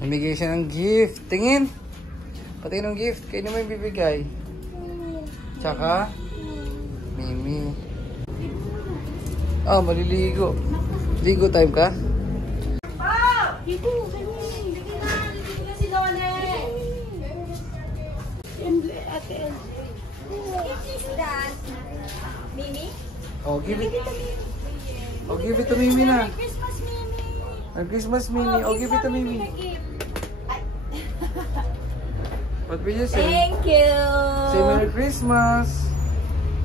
Namigay siya ng gift. Tingin. Patingin ng gift. Kayo naman yung bibigay. Tsaka Mimi. Ah, maliligo. Ligo time ka? Ligo na si Lola. Ate. Mimi? Oh, give it. Oh, give it to Mimi na. Christmas, Mimi. Ang Christmas Mimi. Oh, give it to Mimi. What will you say? Thank you. Say Merry Christmas.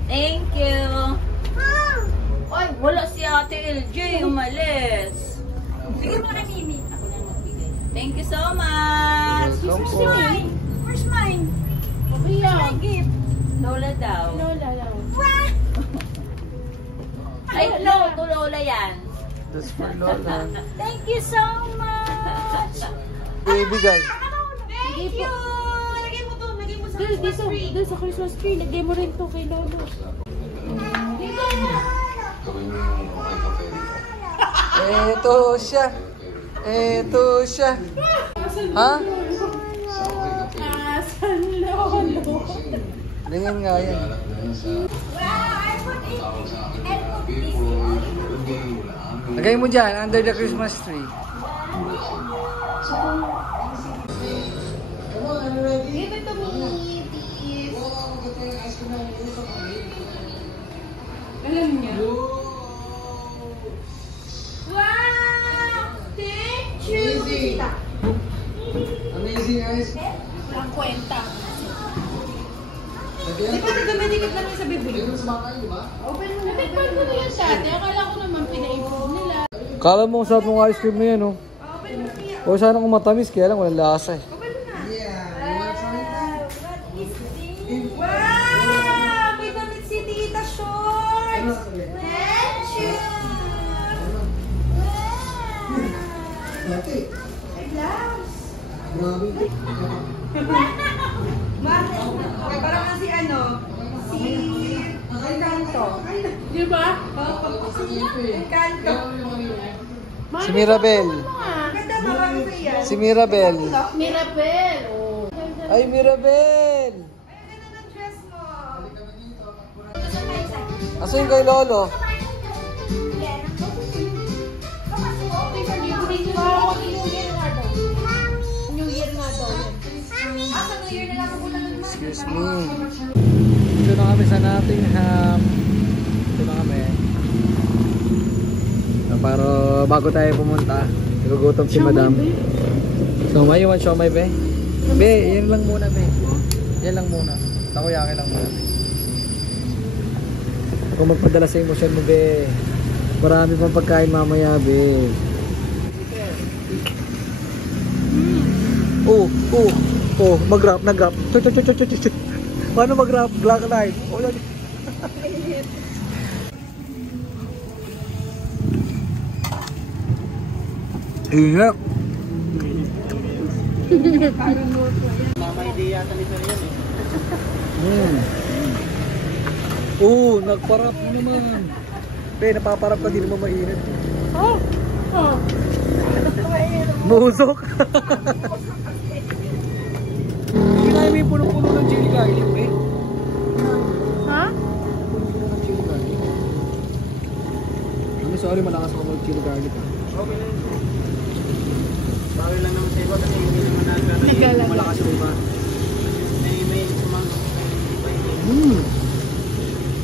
Thank you. Ay, wala si Ate LJ. Umalis. Bigyan mo na kay Mimi. Ako na magbigay. Thank you so much. Welcome po. Where's mine? Where's my gift? Lola daw. Lola daw. Ay, no. To Lola yan. That's for Lola. Thank you so much. Baby guys. Thank you. Lagay mo to. Lagay mo sa Christmas tree. Doon sa Christmas tree, lagay mo rin to kay Lolo. Eto siya. Eto siya. Ha? Asan Lolo? Tingin nga yan. Lagay mo dyan, under the Christmas tree. Give it to me, please. Alam niya. Wow! Thank you! Amazing guys. Ang kwenta. Lagyan. Di ba nagdamedikit lang sa bibig? Lagyan sa bakal, di ba? Open mo na. Natikpan ko na yan dati. Akala ko naman pinaipon nila. Kala mo sarap ng ice cream na yan, oh. Open mo siya. O sana kung matamis, kaya lang walang lasa eh. Open mo na. What is this? Wow! May damit si Tita Shorts! Thank you! Wow! May blouse! Parang kasi ano, si Encanto. Di ba? Encanto. Si Mirabel. Ganda ba ba kasi yan? Si Mirabel. Mirabel. Oh. Ay, Mirabel! Ay, ganda ng dress mo. Asa yung kay Lolo? New Year nga daw. Sa New Year na lang pupunta ng mga. Excuse me. Dito na kami sa Nottingham. Dito na kami. So, para bago tayo pumunta, nagugutom si Madam. So, may you want siomay, be? Be, yan lang muna, be. Yan lang muna. Takoyaki lang muna. Kung magpadala sa emosyon mo, be. Marami pang pagkain mamaya, be. Oh, mag-rap, nag-rap. Paano mag-rap? Black light. Oh, yan. Ingat. Mama, hindi yata nito yan Oh, nagparap naman. Pe, napaparap ka, di naman mainit. Oh. Musok. Kinain mo yung puno-puno ng chili garlic, pe. Ha? Puno-puno ng chili garlic. Sorry, malakas ako mag-chili garlic. Okay lang. Bawal lang naman sa iba kasi hindi naman Nagala. Malakas yung iba. may sumangkot.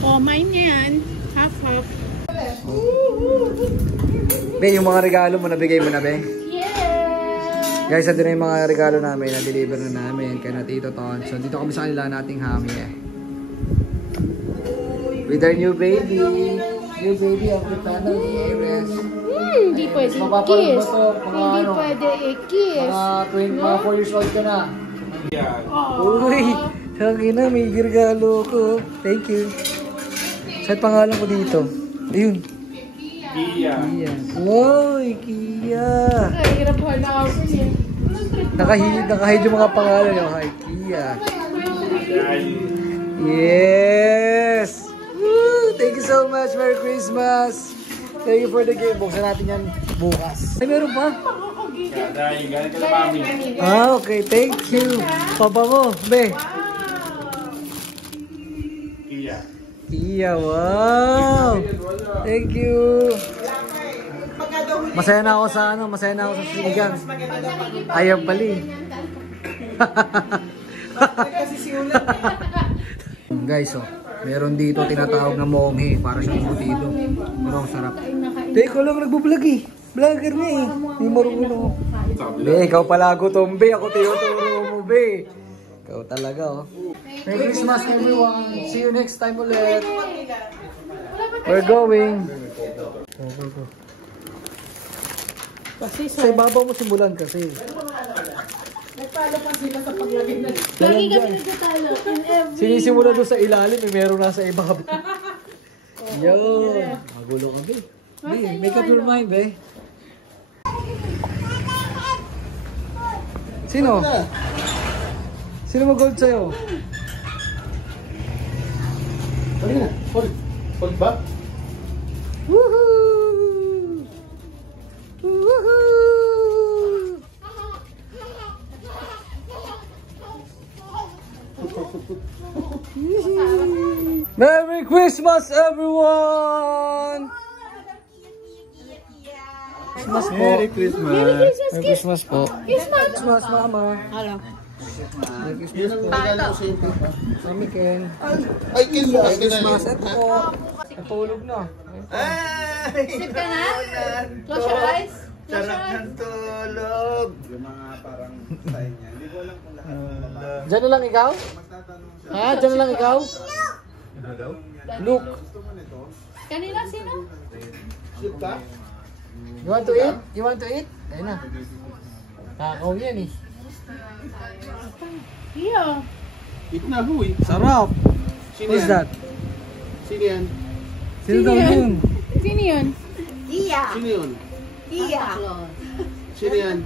Oh, mine yan. Half-half. Be, yung mga regalo mo, nabigay mo na, be? Yeah! Guys, ito na yung mga regalo namin, na-deliver na namin kay na Tito Ton. So, dito kami sa kanila nating hami eh. With our new baby. New baby of the Tanong Aires. Hindi pwede Mapapanood i-kiss. mo to, mga Hindi ano, pwede i-kiss. mga 4 years old ka na. Oh. Uy, sabi na, may regalo ko. Thank you. Saan pangalan ko dito? Ayun. Kia. Kia. Uy, Kia. Ay, hirap hanapin eh. Nakahid yung mga pangalan nyo. Hi, Kia. Yes! Woo! Thank you so much. Merry Christmas. Thank you for the gift. Buksan natin yan bukas. Ay, meron pa? Dahil galing ka na mami. Ah, okay. Thank you. Pabango, be. Iya. Iya, wow. Thank you. Masaya na ako sa masaya na ako sa sinigang. Ayaw pali. Guys, oh, meron dito tinatawag na monghe para siyang butido. Pero ang sarap. Teka lang, nagbo-vlog eh. Vlogger nga eh. Hindi marunong. Be, ikaw pala gutom, be. Ako tinuturo mo, be. Ikaw talaga, oh. Merry Christmas, everyone. See you next time ulit. We're going. Go. Kasi Sa ibabaw mo simulan kasi. nagpalo pa sila sa paglagay na. Lagi kami nagtatalo. In every... Sinisimula doon sa ilalim, may meron nasa ibabaw. Yun. Magulo ka, be. Be, make up your mind, be. Sino? Sino mag-gold sa'yo? Halika na. Hold ba? Woohoo! Woohoo! Merry Christmas, everyone! Christmas po. Merry Christmas. Merry Christmas po. Christmas, Mama. Hello. Merry Christmas po. Kami, Ken. Ay, Christmas. Merry Christmas. Ito po. Natulog na. Sleep ka na? Close your eyes. Sarap ng tulog. Yung mga parang style niya. Hindi ko alam kung lahat. Diyan na lang ikaw? Ha? Diyan na lang ikaw? Look. Kanina sino? Sleep ka? You want to eat? You want to eat? Ayun na. Kakaw yan eh. Iyo. Eat na, huy. Sarap. Sino Who's yan? that? Sino yan? Sino daw yun? Sino yun? Sino yun? Sino yan?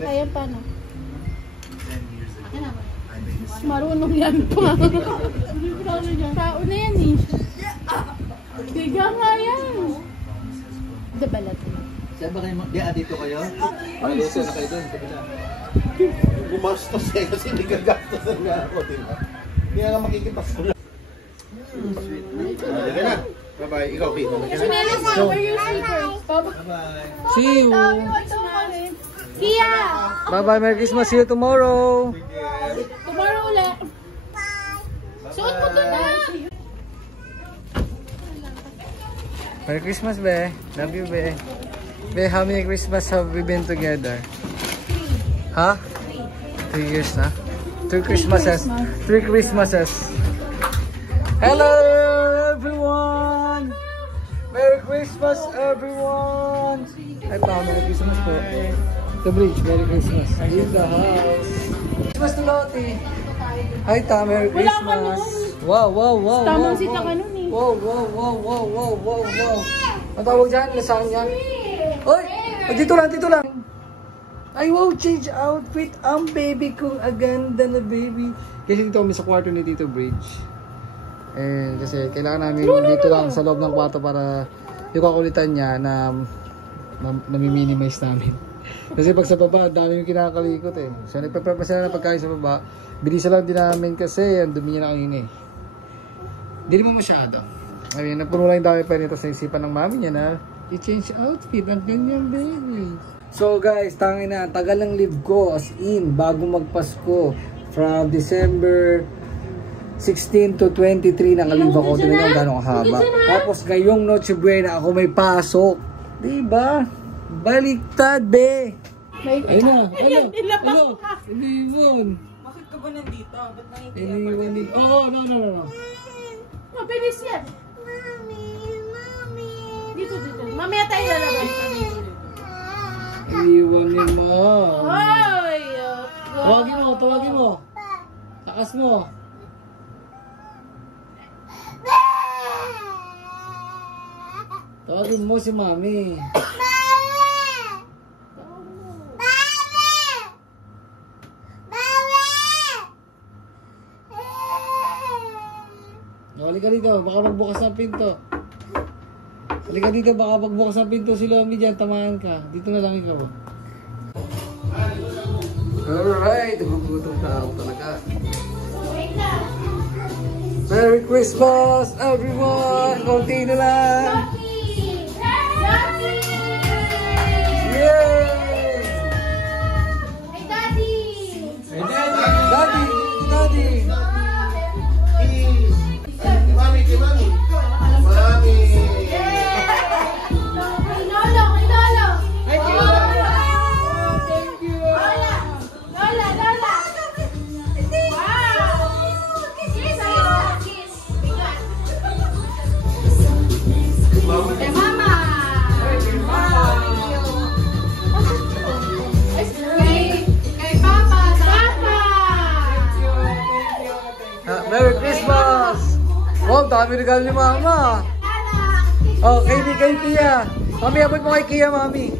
Kaya paano? Marunong yan pa. Tao na yan eh. Tiga nga yan. Dabalat. Saan ba kayo? Dito kayo? Maluto na kayo doon. Gumastos eh kasi hindi gagastos nga ako, di ba? Hindi nga makikipas ko lang. Halika na. Bye-bye. Ikaw, Pete. Sinelis na, where your slippers? Bye-bye. See you. Kia! Bye-bye. Merry Christmas. See you tomorrow. Tomorrow ulit. Suot mo to na! Merry Christmas, be. Love you, be. Be, how many Christmas have we been together? Ha? 3 years na? 3 Christmases. 3 Christmases. Hello, everyone! Merry Christmas, everyone! Ay pa, Merry Christmas po. The bridge, Merry Christmas. In the house. Christmas to Lottie. Hi, Ta, Merry Christmas. Wow, wow, wow. Tamang wow, sita wow. ka nun eh. Wow, wow, wow, wow, wow, wow, wow. Ang tawag dyan, lasagna. Oy, dito lang, dito lang. Ay, wow, change outfit. Ang baby ko, aganda na baby. Kasi dito kami sa kwarto ni Tito Bridge. Eh, kasi kailangan namin dito lang sa loob ng kwarto para yung kakulitan niya na nami-minimize namin. Kasi pag sa baba, dami yung kinakalikot eh. So, nagpa-prepare sila ng pagkain sa baba. Bilisan lang din namin kasi ang dumi niya na kanina eh. Hindi mo masyado. Ayun, napuno lang yung dami pa nito sa isipan ng mami niya na i-change outfit ang ganyan baby. So guys, tangin na, tagal ng live ko as in, bago magpasko. From December 16 to 23 nakalive ako. Tignan nyo gano'ng kahaba. Tapos ngayong Noche Buena ako may pasok. Diba? Baliktad, be! Ayun na, ayun, ayun, iniwan. Bakit ka ba nandito? Ba't nakikiyak? Iniwan din. Oh, no. Mabilis yan. Dito. Mamaya tayo lalabas. Iniwan ni Ma. Hoy! Tawagin mo. Takas mo. Tawagin mo si Mami. Nakali ka dito, baka magbukas ng pinto. Halika dito, baka pagbukas ang pinto si Lomi dyan, tamahan ka. Dito na lang ikaw. Alright, nagugutom na ako talaga. Merry Christmas, everyone! Konti na lang! Yay! Hey, Daddy! Hey, Daddy! Daddy! Mami, kay Mami. Mami. Kay Lolo! Kay Lolo! Thank you! Thank you! Lola! Lola! Lola! Wow! Kiss! Kiss! Kay Mama! Kay Papa! Papa! Merry Christmas! Oh, dami regalo ni Mama! Oh, kay Kia! Mami, abot mo kay Kia, Mami!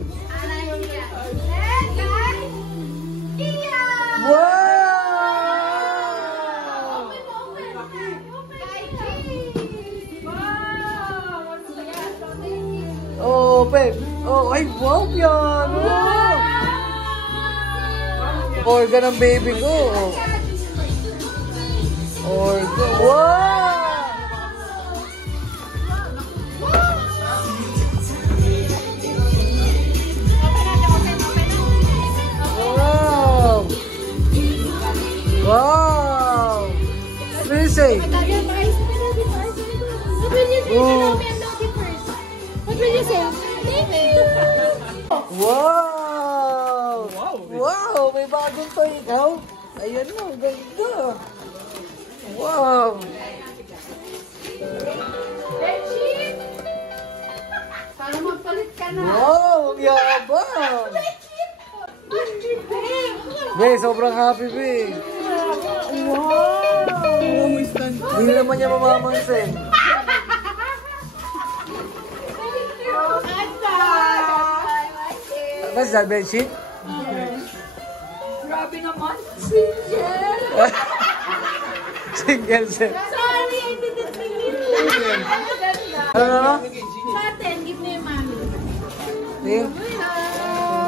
Wow! Oh, Pep! Oh, ay, wow yan! Wow! Organ ng baby ko! Organ! Wow! Wow! Wow! What do you say? What will you say? Oh. What will you say? Thank you! Wow! Wow! May bagong toy ikaw? Ayan na, ganda! Wow! Bedsheet! Para magpalit ka na. Wow! Ang yabang! Be, sobrang happy, Be! Wow! Hindi naman niya mamamansin. What's that, bedsheet? Grabe naman. Single. Single set. Sorry, I didn't mean it. Ano? Sa atin, give me your mommy.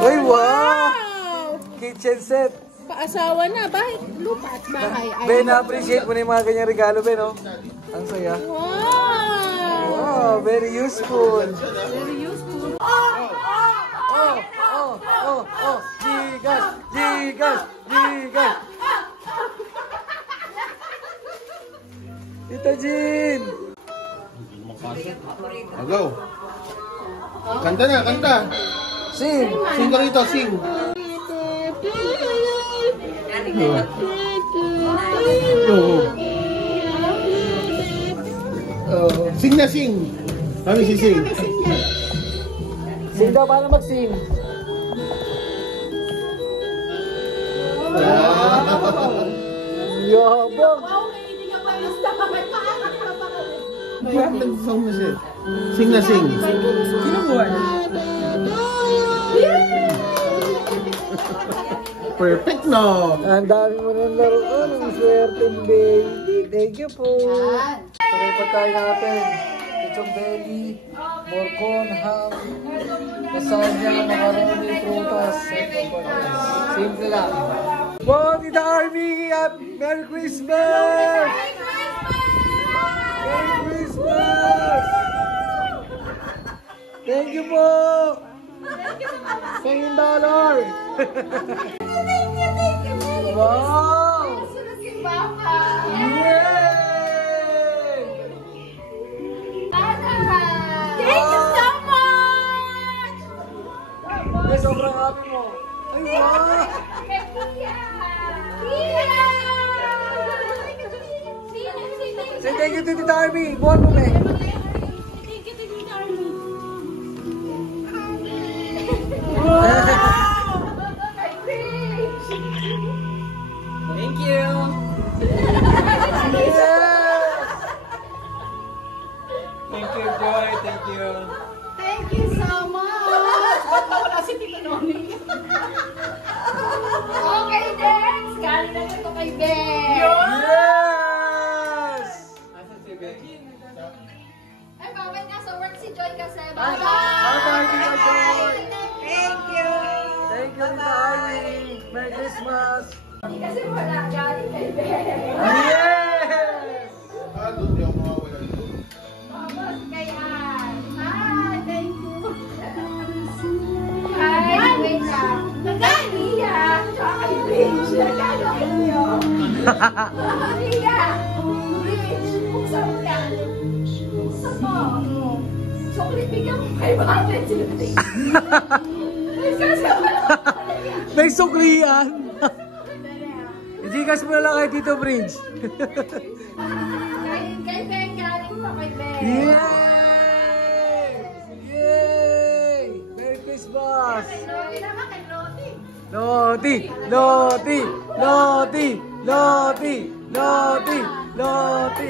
Uy, wow! Kitchen set. Paasawa na. Bahay, lupa at bahay. Ben, na-appreciate mo na yung mga ganyang regalo, Ben, no? Ang saya. Wow! Wow, very useful. Very useful. Oh, Gigas, Gigas, Gigas. Tita Jean. Go. Kanta na, kanta. Sing. Sing ka rito, sing. Sing na, sing. Mami, sing. Sing daw, paano mag-sing? Yabang. Wow, hindi ka pa gusto ka. May paanak ka pa. Song na siya. Sing na, sing. Sino buwan? Perfect, no? Ang dami mo ng laruan. Ang swerte, baby. Thank you po. Para yung pagkain natin. Lechong belly, morcon, ham, lasagna, macaroni, prutas, simple lang. Wow, Tita Army! Merry Christmas! Merry Christmas! Thank you po! $10. Wow! Yay! Thank you so much! Ay, sobrang happy mo. Ay, wow! Say thank you to Tita Army. Buwan mo, me. Thank you to Tita Army. Thank you. Yes! Thank you, Joy. Thank you. Thank you so much! Wala si Tita Noni. Okay, Dex! Galing na ito kay Dex! Yes! Asan si Becky? Ay, bawal nga sa work si Joy kasi. Bye, Tita Joy. Thank you. Thank you, Tita Arlie. Merry Christmas. Kasi wala galing kay Ben. Yes! Doon di ako mawawala doon. Tapos kay Ann. Hi, thank you. Hi, wait lang. Kay Mia. Tsaka kay Rich. Nagkano kayo? Mia. Rich. Buksan mo yan. Buksan mo. Chocolate bigyan mo kay Mami. Kasi wala. May suklian. Ijikas mo na lang kay Tito Bridge. Kay Ben, galing pa kay Ben. Yay! Yay! Merry Christmas! Loti naman kay Loti. Loti! Loti! Loti! Loti! Loti! Loti!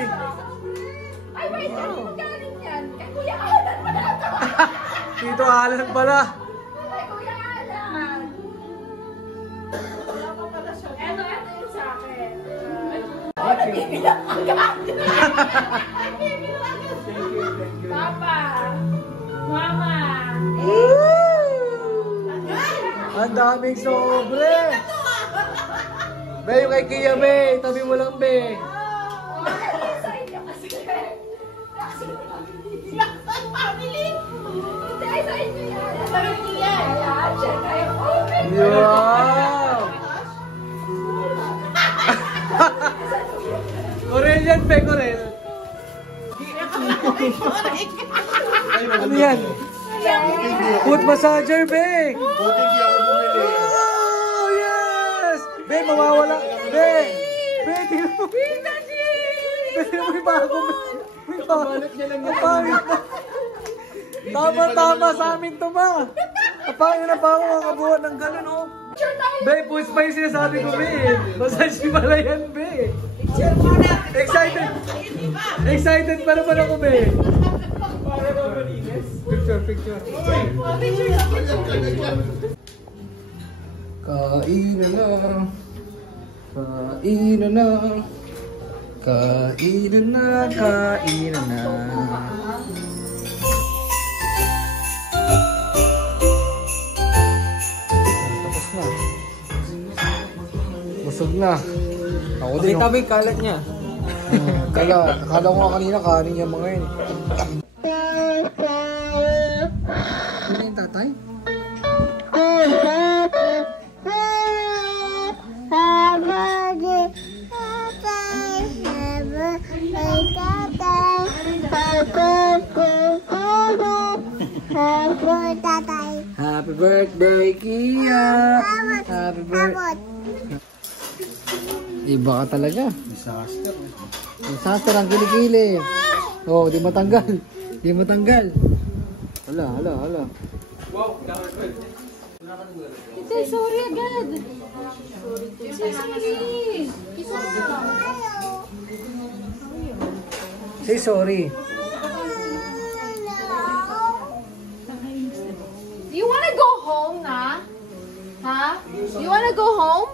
Ay, wait, saan mo galing yan? Kay Kuya Alan pala ito. Tito Alan pala. Kay Kuya Alan. Wala pa pala siya. Eto yung sa akin. Ay, nagbibilang agad. Nagbibilang agad. Papa. Mama. Ang daming sobre. Be, yung kay Kia, be. Tabi mo lang, be. Sa inyo kasi. Laksan family. Hindi, sa inyo yan. Sa inyo yan. Ayan, check kayo. Open. Wow! Corel yan, be, Corel. Ano yan? Foot massager, be. Buti hindi ako bumili. Oh, yes! Be, mawawala. Be! Be, di mo. Be, may bago, be. May bago. Ang pangit na. Tama sa amin to, ba? Kapangin na pa ako makabuhat ng ganun, oh. Be, push pa yung sinasabi ko, be. Massage pala yan, be. Excited. Excited pa naman ako, be. Picture. Kainan na. Kainan na. Kainan na. Kainan na. Tapos na. Busog na. Ako din. Tabi kalat niya. Akala ko nga kanina kanin yung mga yun. Ano yung tatay? Happy birthday, Kia! Happy birthday! Iba ka talaga. Disaster ang kilikili. Oh, di matanggal. Di matanggal. Hala. Say sorry agad. Say sorry. Say sorry. You wanna go home na? Ha? You wanna go home?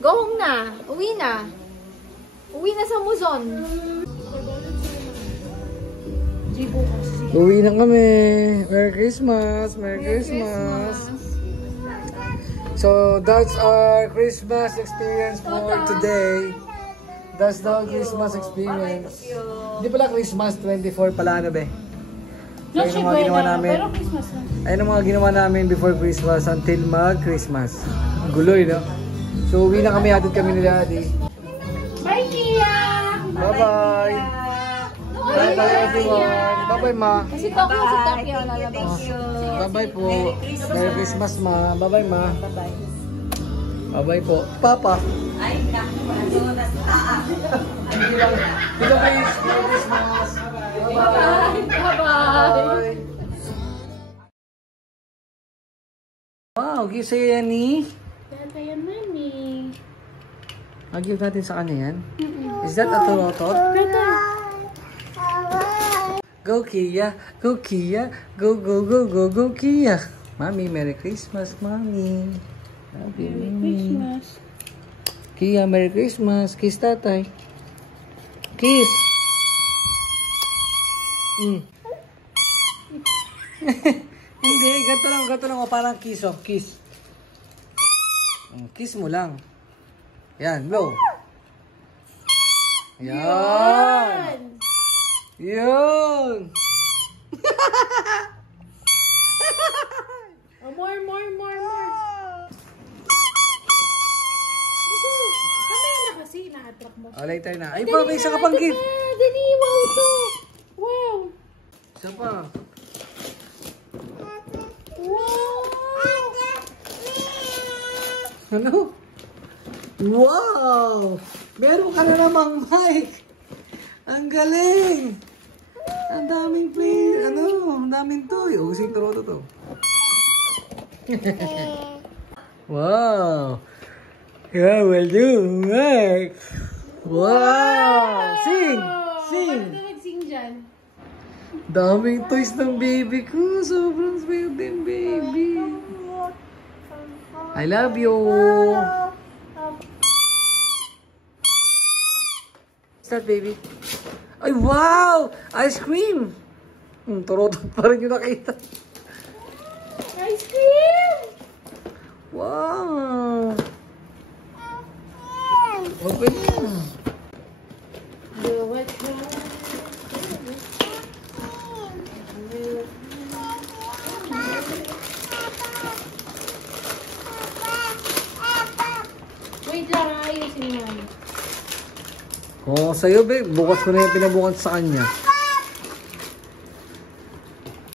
Go home na. Uwi na. Uwi na sa Muzon. Uwi na kami. Merry Christmas. Merry Christmas. So, that's our Christmas experience for today. That's the Christmas experience. Hindi pala Christmas, 24 pala, ano be? So, yun ang mga ginawa namin. Pero Christmas na. Ayun ang mga ginawa namin before Christmas until mag-Christmas. Guloy, no? So, uwi na kami. Hatid kami ni Daddy. Bye, Kia! Bye-bye! Bye-bye, everyone! Bye-bye, ma! Kasi Tokyo sa Tokyo lalabas. Bye-bye po! Merry Christmas, ma! Bye-bye, ma! Bye-bye po! Papa! Ay, naku. Dito guys! Merry Christmas! Bye-bye! Bye-bye! Wow! Give sa'yo yan ni... Tata yan, mami. Give natin sa kanya yan. Is that a turotot? Go Kia! Go Kia! Go, go, go, go, go Kia! Mami, Merry Christmas, Mami! Merry Christmas. Kia, Merry Christmas! Kiss tatay! Kiss! Hindi, ganito lang. O, parang kiss off, kiss. Kiss mo lang. Yan, blow. Yan. Yun. Oh, more. Kamaya na kasi, na-attract mo. O, later na. Ay, pa, may isa ka pang gift. Dali, wow to. Wow. Isa pa. Ano? Wow! Meron ka na namang mic! Ang galing! Ang daming play, ang daming toy. O, sing troto to. Wow! Yeah, well done, Mike! Wow! Sing! Paano ka nag-sing dyan? Daming toys ng baby ko. Sobrang sweet din, baby. I love you. What's that, baby? Ay, wow! Ice cream! Turotot pa rin yung nakita. Ice cream! Wow! Open mo. Do it now. Wait lang, ayusin mo. Oo, sa'yo, babe. Bukas ko na yung pinabukas sa kanya.